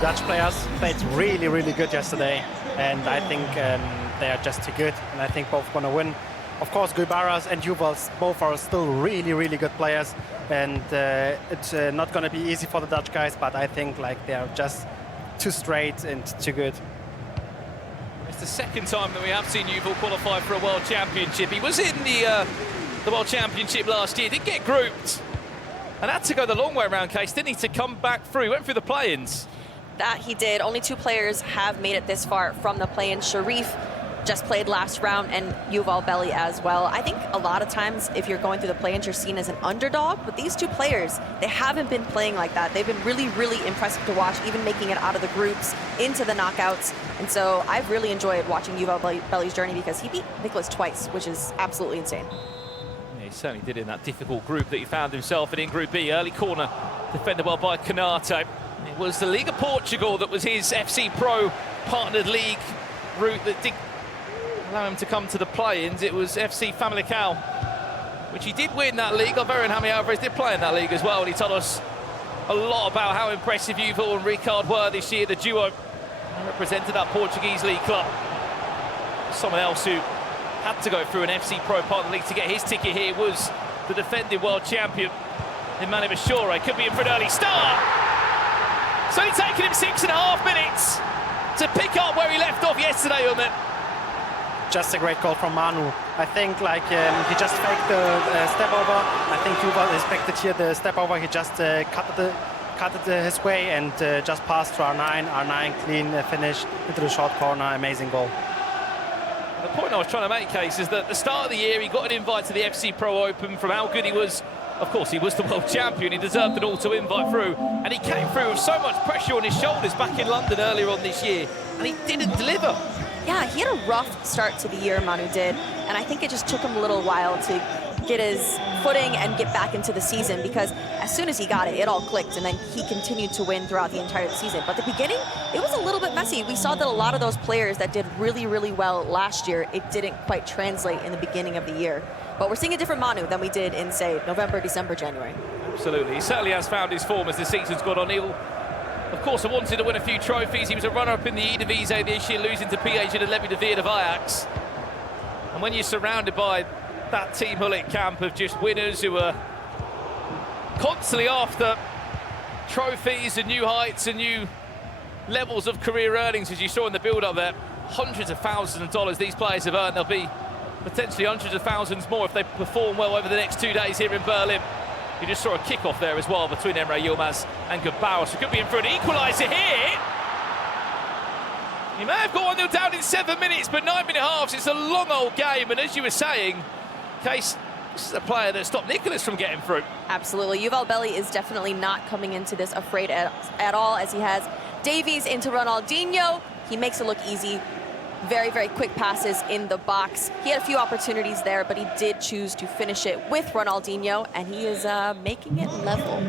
Dutch players played really, really good yesterday, and I think they are just too good, and I think both going to win. Of course, Guibaras and Yuval both are still really, really good players, and it's not going to be easy for the Dutch guys, but I think like they are just too straight and too good. It's the second time that we have seen Yuval qualify for a World Championship. He was in the World Championship last year, did get grouped, and had to go the long way around, Case, didn't he, to come back through? He went through the play-ins. That he did. Only 2 players have made it this far from the play-in. Sharif just played last round, and Yuval Belli as well. I think a lot of times if you're going through the play-ins, you're seen as an underdog, but these 2 players, they haven't been playing like that. They've been really, really impressive to watch, even making it out of the groups into the knockouts. And so I've really enjoyed watching Yuval Belli's journey because he beat Nicholas twice, which is absolutely insane. Yeah, he certainly did in that difficult group that he found himself in Group B. Early corner, defended well by Canate. It was the League of Portugal that was his FC Pro partnered league route that did allow him to come to the play-ins. It was FC Famalicão, which he did win that league. Alvaro and Jaime Alvarez did play in that league as well, and he told us a lot about how impressive Yuval and Ricard were this year. The duo represented that Portuguese league club. Someone else who had to go through an FC Pro partner league to get his ticket here was the defending world champion in ManuBachoore. Could be in for an early start. It's only taken him 6.5 minutes to pick up where he left off yesterday on it. Just a great goal from Manu. I think like he just faked the step over. I think Yuval expected here the step over. He just cut it his way and just passed to R9. R9 clean finish into the short corner. Amazing goal. The point I was trying to make, Case, is that at the start of the year he got an invite to the FC Pro Open from how good he was. Of course, he was the world champion. He deserved an auto invite through, and he came through with so much pressure on his shoulders back in London earlier on this year, and he didn't deliver. Yeah, he had a rough start to the year, Manu did, and I think it just took him a little while to get his footing and get back into the season, because as soon as he got it, it all clicked, and then he continued to win throughout the entire season. But the beginning, it was a little bit messy. We saw that a lot of those players that did really, really well last year, it didn't quite translate in the beginning of the year. But we're seeing a different Manu than we did in, say, November, December, January. Absolutely. He certainly has found his form as the season's gone on. He'll, of course, wanted to win a few trophies. He was a runner-up in the Eredivisie this year, losing to PH and Levi de Veer of Ajax. And when you're surrounded by that Team Hullet camp of just winners who are constantly after trophies and new heights and new levels of career earnings, as you saw in the build-up there, hundreds of thousands of dollars these players have earned. There'll be potentially hundreds of thousands more if they perform well over the next 2 days here in Berlin. You just saw a kick-off there as well between Emre Yilmaz and Guibaras. So could be in for an equaliser here. He may have got 1-0 down in 7 minutes, but 9-minute halves, it's a long old game. And as you were saying, Case, this is a player that stopped Nicholas from getting through. Absolutely. Yuval Belli is definitely not coming into this afraid at all, as he has Davies into Ronaldinho. He makes it look easy. Very, very quick passes in the box. He had a few opportunities there, but he did choose to finish it with Ronaldinho, and he is making it level.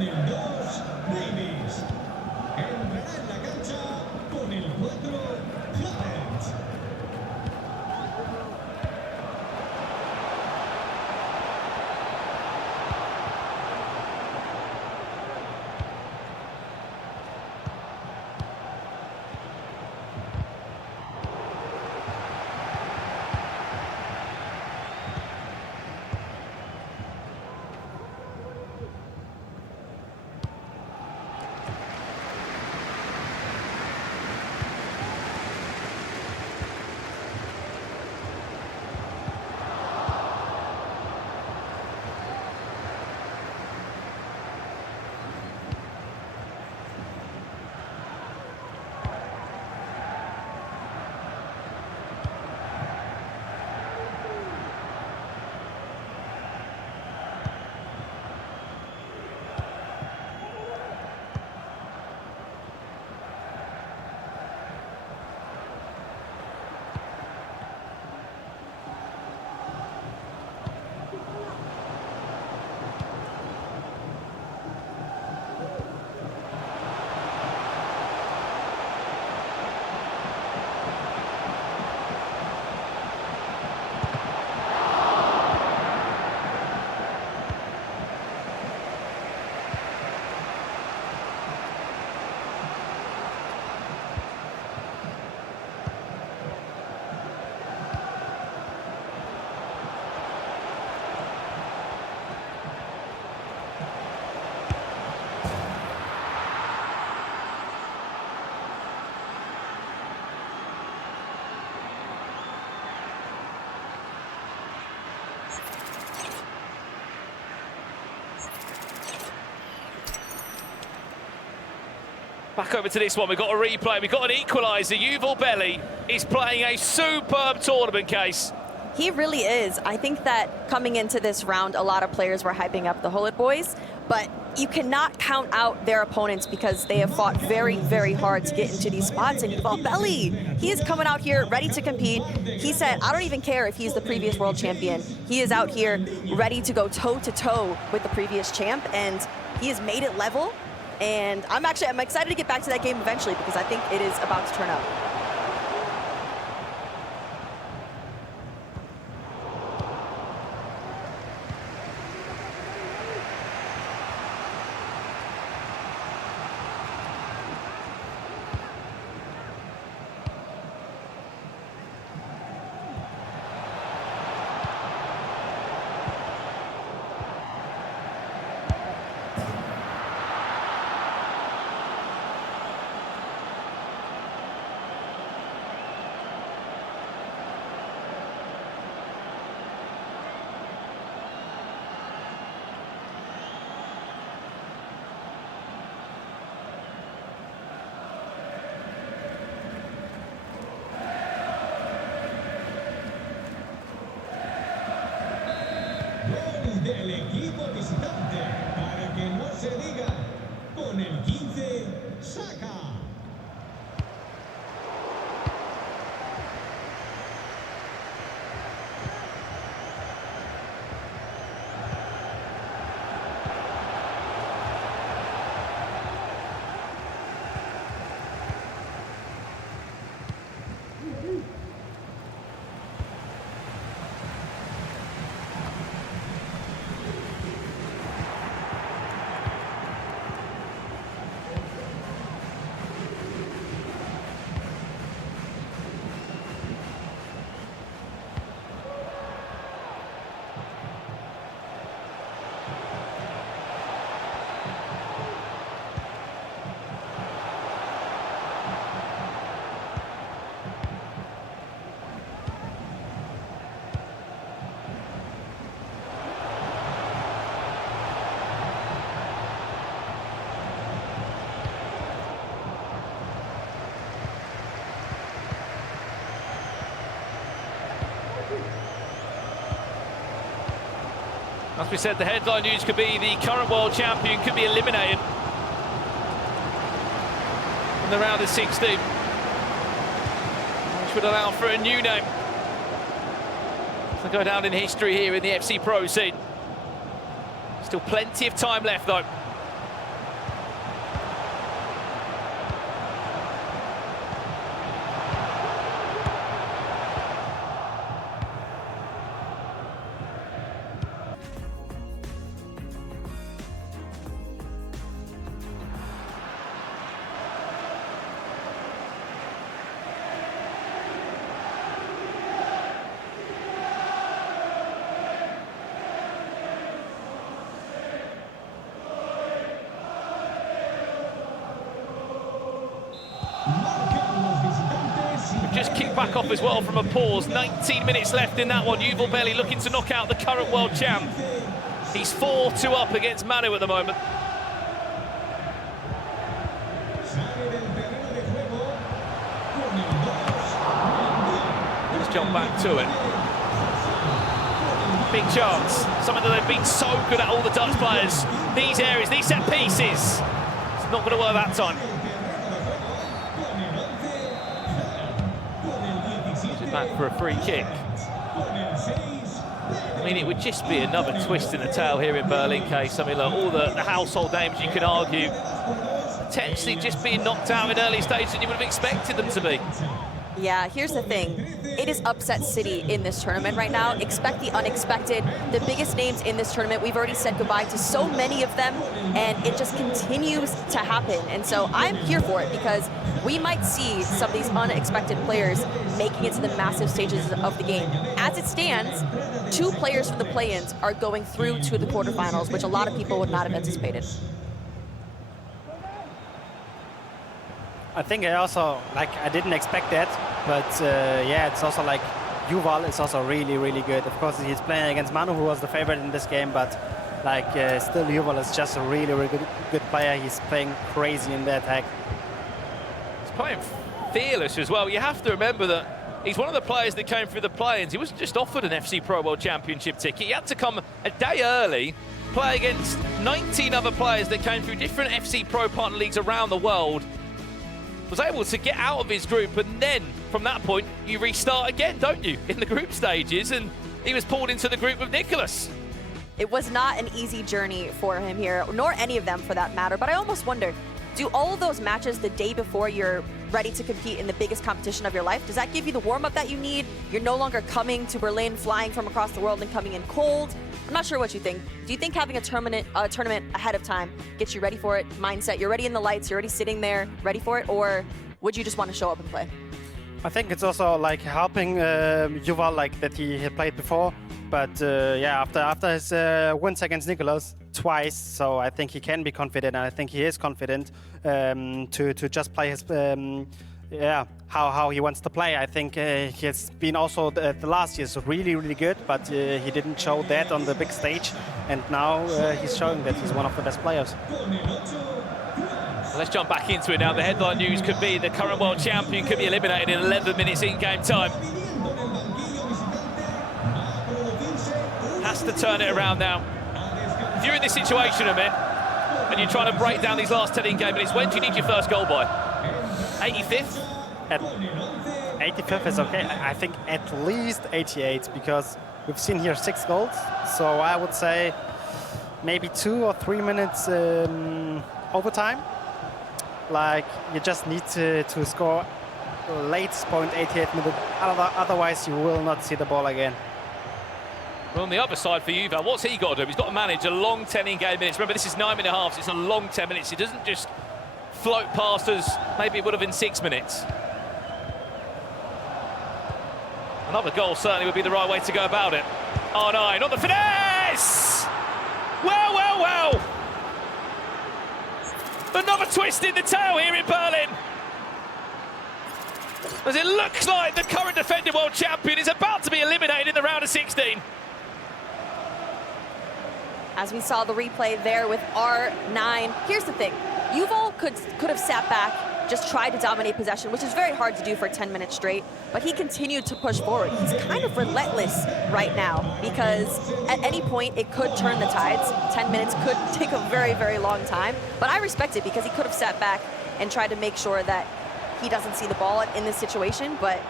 con el 2, Davis. Entrará en la cancha con el 4, Hotshot. Back over to this one, we've got a replay, we've got an equaliser. Yuval Belly is playing a superb tournament case. He really is. I think that coming into this round, a lot of players were hyping up the Hullet boys, but you cannot count out their opponents because they have fought very, very hard to get into these spots. And Yuval Belly, he is coming out here ready to compete. He said, I don't even care if he's the previous world champion. He is out here ready to go toe-to-toe with the previous champ, and he has made it level. And I'm excited to get back to that game eventually because I think it is about to turn up. Gol del equipo visitante, para que no se diga, con el 15, saca. As we said, the headline news could be the current world champion could be eliminated in the round of 16, which would allow for a new name to go down in history here in the FC Pro scene. Still plenty of time left though. back off as well from a pause. 19 minutes left in that one. Yuval Belli looking to knock out the current world champ. He's 4-2 up against Manu at the moment. Let's jump back to it. Big chance. Something that they've been so good at, all the Dutch players. These areas, these set pieces. It's not going to work that time. Back for a free kick. I mean, it would just be another twist in the tail here in Berlin case. I mean, look, all the household names you can argue potentially just being knocked out in early stages than you would have expected them to be. Yeah, here's the thing. It is upset city in this tournament right now. Expect the unexpected. The biggest names in this tournament, we've already said goodbye to so many of them, and it just continues to happen. And so I'm here for it because we might see some of these unexpected players making it to the massive stages of the game. As it stands, 2 players from the play-ins are going through to the quarterfinals, which a lot of people would not have anticipated. I think I didn't expect that, but yeah, it's also like Yuval is also really, really good. Of course, he's playing against Manu, who was the favorite in this game, but still Yuval is just a really, really good player. He's playing crazy in the attack. He's playing fearless as well. You have to remember that he's one of the players that came through the play-ins. He wasn't just offered an FC Pro World Championship ticket. He had to come a day early, play against 19 other players that came through different FC Pro partner leagues around the world. Was able to get out of his group, and then from that point you restart again, don't you, in the group stages, and he was pulled into the group with Nicholas. It was not an easy journey for him here, nor any of them for that matter, but I almost wonder, do all of those matches the day before you're ready to compete in the biggest competition of your life, does that give you the warm-up that you need? You're no longer coming to Berlin, flying from across the world and coming in cold. I'm not sure what you think. Do you think having a tournament ahead of time gets you ready for it? Mindset, you're already in the lights, you're already sitting there, ready for it, or would you just want to show up and play? I think it's also like helping Yuval, like that he had played before, but yeah, after his wins against Nicholas twice, so I think he can be confident, and I think he is confident to just play his how he wants to play. I think he has been also the last years really, really good, but he didn't show that on the big stage, and now he's showing that he's one of the best players. Let's jump back into it now. The headline news could be the current world champion could be eliminated in 11 minutes in-game time. Has to turn it around now. If you're in this situation, Amir, and you're trying to break down these last 10 in-game minutes, when do you need your first goal by? 85th? At 85th is okay. I think at least 88, because we've seen here 6 goals. So I would say maybe 2 or 3 minutes overtime. Like, you just need to score latest point 88 minutes. Otherwise, you will not see the ball again. Well, on the other side for Yuval, what's he got to do? He's got to manage a long 10 in-game minutes. Remember, this is 9.5, so it's a long 10 minutes. He doesn't just float past us. Maybe it would have been 6 minutes. Another goal certainly would be the right way to go about it. Oh, no, not the finesse! Well, well, well! Another twist in the tail here in Berlin. As it looks like the current defending world champion is about to be eliminated in the round of 16. As we saw the replay there with R9, here's the thing. Yuval could have sat back, just tried to dominate possession, which is very hard to do for 10 minutes straight, but he continued to push forward. He's kind of relentless right now because at any point it could turn the tides. 10 minutes could take a very, very long time, but I respect it because he could have sat back and tried to make sure that he doesn't see the ball in this situation, but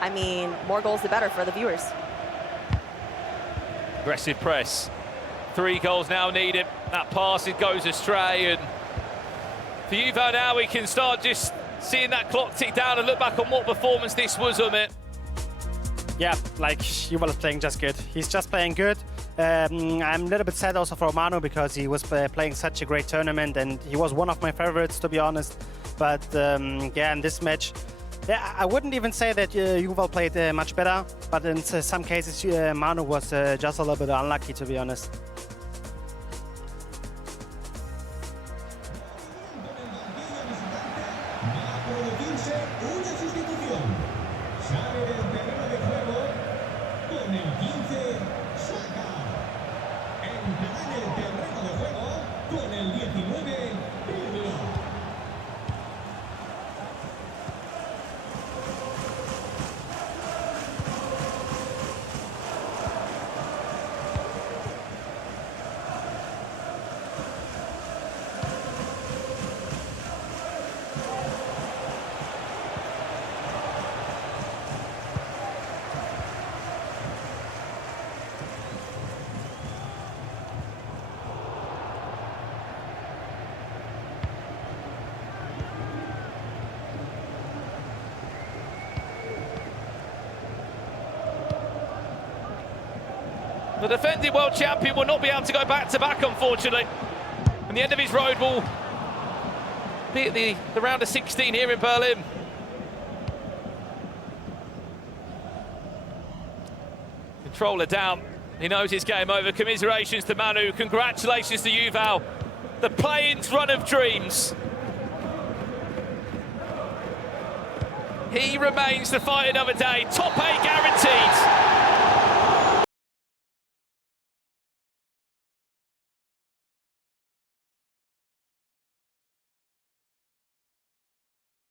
I mean, more goals the better for the viewers. Aggressive press. 3 goals now needed. That pass, it goes astray, and for Yuval now, we can start just seeing that clock tick down and look back on what performance this was, Amit. Yeah, like Yuval is playing just good. He's just playing good. I'm a little bit sad also for Manu because he was playing such a great tournament and he was one of my favorites, to be honest. But yeah, in this match, yeah, I wouldn't even say that Yuval played much better, but in some cases Manu was just a little bit unlucky, to be honest. Sale del terreno de juego con el 15, saca. Entrará en el terreno de juego con el 19, Pirlo. The defending world champion will not be able to go back-to-back, unfortunately. And the end of his road will be at the round of 16 here in Berlin. Controller down. He knows it's game over. Commiserations to Manu. Congratulations to Yuval. The play-in's run of dreams. He remains to fight another day. Top 8 guaranteed.